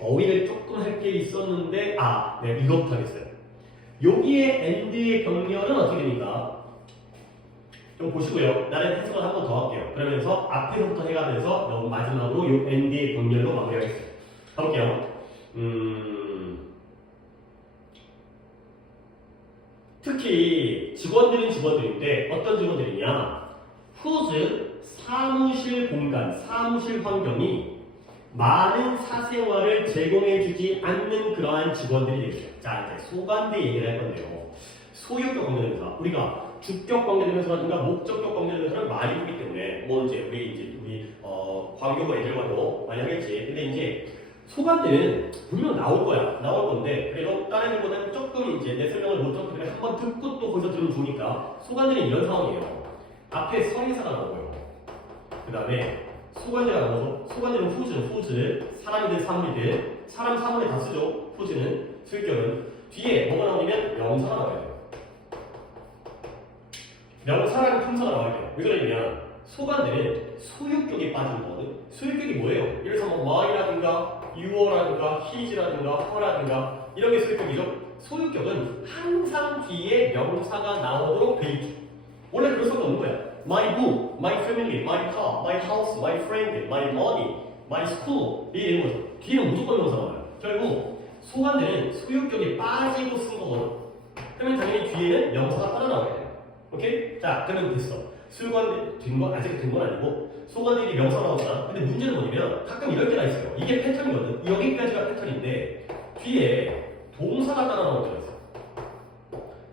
어휘를 조금 할 게 있었는데 네, 이것부터 하겠어요. 여기에 end의 병렬은 어떻게 됩니까? 좀 보시고요. 나는 해석을 한 번 더 할게요. 그러면서 앞에서부터 해가면서 마지막으로 이 end의 병렬로 마무리하겠어요. 가볼게요. 특히 직원들은 직원들인데 어떤 직원들이냐? whose 사무실 공간, 사무실 환경이 많은 사생활을 제공해주지 않는 그러한 직원들이 되겠어요. 자, 이제 소관대 얘기를 할 건데요. 소유격 관계대명사, 우리가 주격 관계대명사라든가 목적격 관계대명사를 많이 보기 때문에 뭐 이제 우리 광교고 애들과도 많이 하겠지. 근데 이제 소관대는 분명 나올 거야. 나올 건데 그래도 다른 애들보다는 조금 이제 내 설명을 못 듣고 그냥 한번 듣고 또 거기서 들으면 좋으니까 소관대는 이런 상황이에요. 앞에 선행사가 나오고요. 그 다음에 소관대가 나오죠. 소관대는 후즈, 사람이든 사물이든 사람 사물에 다 쓰죠. 후즈는 수익격은 뒤에 뭐가 나오냐면 명사가 나와야 돼요. 명사라는 품사가 나와야 돼요. 왜 그러냐면 소관대는 소유격이 빠진 거거든. 소유격이 뭐예요? 예를 들어서 뭐 my라든가 your라든가 his라든가 her라든가 이런 게 소유격이죠. 소유격은 항상 뒤에 명사가 나오도록 돼 있죠. 원래 그럴 수가 없는 거야. My book, my family, my car, my house, my friend, my money, my school 이런 거죠. 뒤에는 무조건 명사가 나와요. 결국 소관대는 소유격이 빠지고 쓴 거거든. 그러면 당연히 뒤에는 명사가 따라 나와야 돼요. 오케이? 자, 그러면 됐어. 소관대 된 거 아직 된 건 아니고 소관대이 명사 나오잖아. 근데 문제는 뭐냐면 가끔 이럴 때가 있어요. 이게 패턴이거든. 여기까지가 패턴인데 뒤에 동사가 따라 나올 때가 있어요.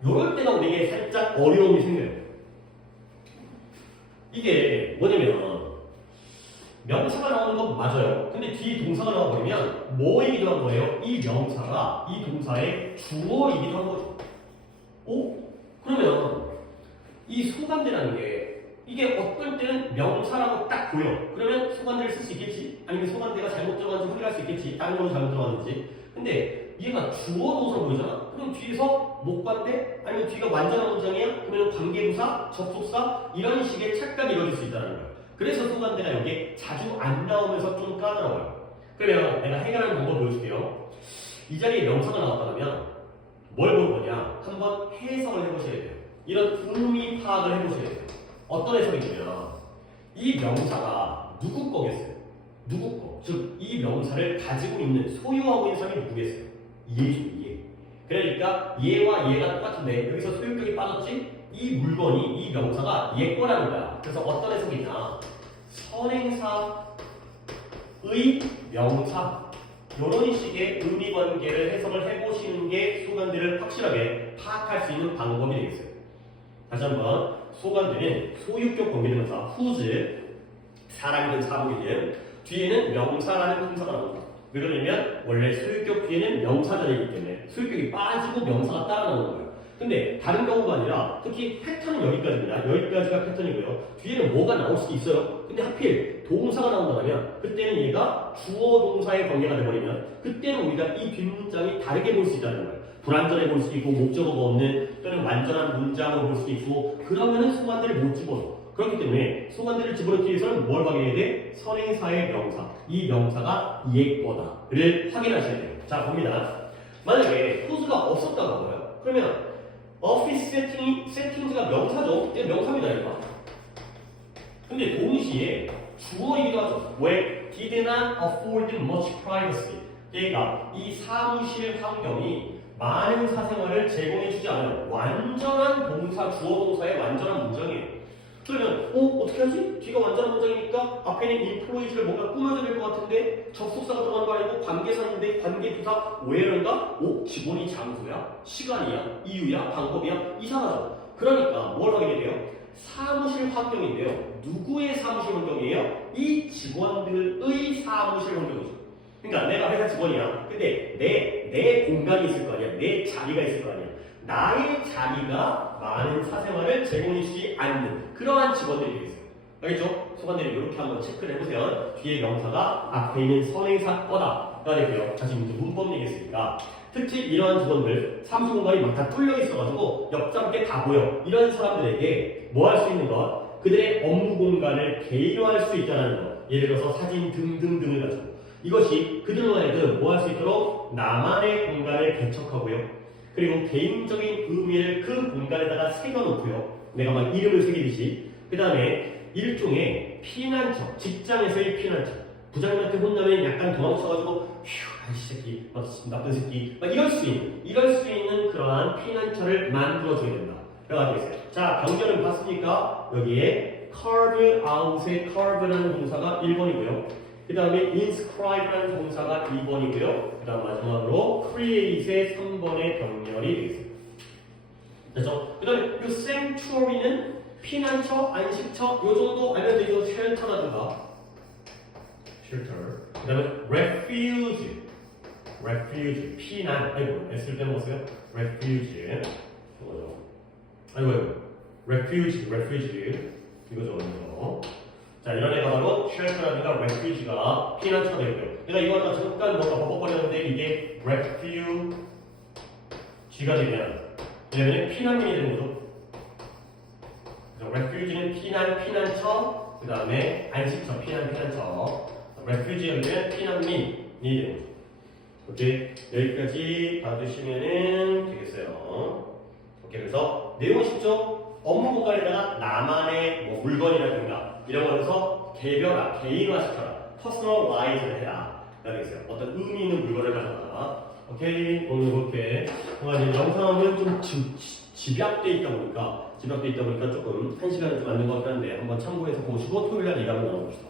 요럴 때가 우리에게 살짝 어려움이 생겨요. 이게 뭐냐면 명사가 나오는 건 맞아요. 근데 뒤에 동사가 나와버리면 뭐이기도 한 거예요? 이 명사가 이 동사의 주어이기도 한 거죠. 그러면 이 소관대라는 게 이게 어떨 때는 명사라고 딱 보여. 그러면 소관대를 쓸 수 있겠지? 아니면 소관대가 잘못 들어갔는지 확인할 수 있겠지? 다른 걸로 잘못 들어갔는지. 근데 얘가 주어 동사로 보이잖아? 그럼 뒤에서 목관대? 아니면 뒤가 완전한 문장이야? 그러면 관계부사, 접속사 이런 식의 착각이 이루어질 수 있다는 거예요. 그래서 소관대가 여기에 자주 안 나오면서 좀 까다로워요. 그러면 내가 해결하는 방법 보여줄게요. 이 자리에 명사가 나왔다면 뭘 볼 거냐? 한번 해석을 해보셔야 돼요. 이런 의미 파악을 해보셔야 돼요. 어떤 해석이냐면 이 명사가 누구 거겠어요? 누구 거? 즉 이 명사를 가지고 있는 소유하고 있는 사람이 누구겠어요? 얘죠, 얘. 그러니까 얘와 얘가 똑같은데 여기서 소유격이 빠졌지? 이 물건이 이 명사가 얘 거라는 거야. 그래서 어떤 해석이냐? 선행사의 명사 이런 식의 의미 관계를 해석을 해보시는 게 소관대를 확실하게 파악할 수 있는 방법이 되겠어요. 다시 한번 소관대는 소유격 관계대명사 whose 사람이든 사물이든 뒤에는 명사라는 품사가 나옵니다. 왜 그러냐면 원래 소유격 뒤에는 명사 자리이기 때문에 소유격이 빠지고 명사가 따라 나오는 거예요. 근데 다른 경우가 아니라 특히 패턴은 여기까지입니다. 여기까지가 패턴이고요. 뒤에는 뭐가 나올 수도 있어요. 근데 하필 동사가 나온다면 그때는 얘가 주어 동사의 관계가 돼버리면 그때는 우리가 이 뒷문장이 다르게 볼 수 있다는 거예요. 불완전해 볼 수도 있고 목적어가 없는 또는 완전한 문장으로 볼 수도 있고 그러면은 소관대를 못 집어넣어. 그렇기 때문에 소관대를 집어넣기 위해서는 뭘 확인해야 돼? 선행사의 명사. 이 명사가 얘 거다를 확인하셔야 돼요. 자 봅니다. 만약에 who's가 없었다고 하고요. 그러면 office settings가 명사죠. 얘 명사입니다. 이거. 근데 동시에 주어이기도 하죠. 왜? did not afford much privacy. 얘가 이 사무실 환경이 많은 사생활을 제공해주지 않아요. 완전한 동사, 주어 동사의 완전한 문장이에요. 그러면 어떻게 하지? 뒤가 완전한 문장이니까 앞에 있는 employees를 뭔가 꾸며야 될 것 같은데 접속사가 들어가는 거 아니고 관계사인데 관계부사 where인가? 기본이 장소야? 시간이야? 이유야? 방법이야? 이상하죠? 그러니까 뭘 확인해야 돼요? 사무실 환경인데요. 누구의 사무실 환경이에요? 이 직원들의 사무실 환경이죠. 그러니까 내가 회사 직원이야. 근데 내 공간이 있을 거 아니야. 내 자리가 있을 거 아니야. 나의 자리가 많은 사생활을 제공해주지 않는 그러한 직원들이 되겠어요. 알겠죠? 소관들이 이렇게 한번 체크를 해보세요. 뒤에 명사가 앞에 있는 선행사 거다가 되고요. 다시 이제 문법 내겠습니까? 특히 이러한 직원들 사무실 공간이 막 다 뚫려 있어가지고 옆잡게 다 보여. 이런 사람들에게 뭐 할 수 있는 것? 그들의 업무 공간을 개인화할 수 있다는 것. 예를 들어서 사진 등등등을 가지고 이것이 그들만의 뭐 할 수 있도록 나만의 공간을 개척하고요. 그리고 개인적인 의미를 그 공간에다가 새겨놓고요. 내가 막 이름을 새기듯이. 그 다음에 일종의 피난처, 직장에서의 피난처. 부장님한테 혼나면 약간 도망쳐가지고 휴, 아이 새끼, 나쁜 새끼, 막 이럴 수 있는 그러한 피난처를 만들어줘야 된다. 라고 되겠어요. 자, 병렬을 봤으니까 여기에 carve out의 carve라는 동사가 1번이고요. 그 다음에 inscribe라는 동사가 2번이고요. 그 다음 마지막으로 create의 3번의 병렬이 되겠습니다. 됐죠? 그 다음에 이 sanctuary는 피난처, 안식처 요 정도 알면 되죠. shelter라든가 shelter. 그 다음에 refuge 피난. 아이고 S를 빼먹었어요. refuge 이거죠. 아이고 refuge 이거죠. 이거. 자, 이런 애가 바로 shelter라든가 refuge가 피난처가 되고요. 내가 이거 아까 잠깐 뭔가 버벅거렸는데 이게 refuge가 되면 얘는 피난민이 되는 거죠. 그래서 refuge는 피난처, 그 다음에 안식처, 피난처. refuge가 되면 피난민이 되는 거죠. 오케이, 여기까지 봐주시면은 되겠어요. 오케이, 그래서 내용 쉽죠? 업무 공간에다가 나만의 뭐 물건이라든가 이런 거에서 개인화시켜라. 퍼스널라이즈를 해라. 라고 있어요. 어떤 의미 있는 물건을 가져가라. 오케이, 오늘 그렇게 이제 영상은 좀 집약돼 있다 보니까 조금 1시간은 좀 안 된 것 같긴 한데 한번 참고해서 보시고 토요일날 얘기 한번 나눠봅시다.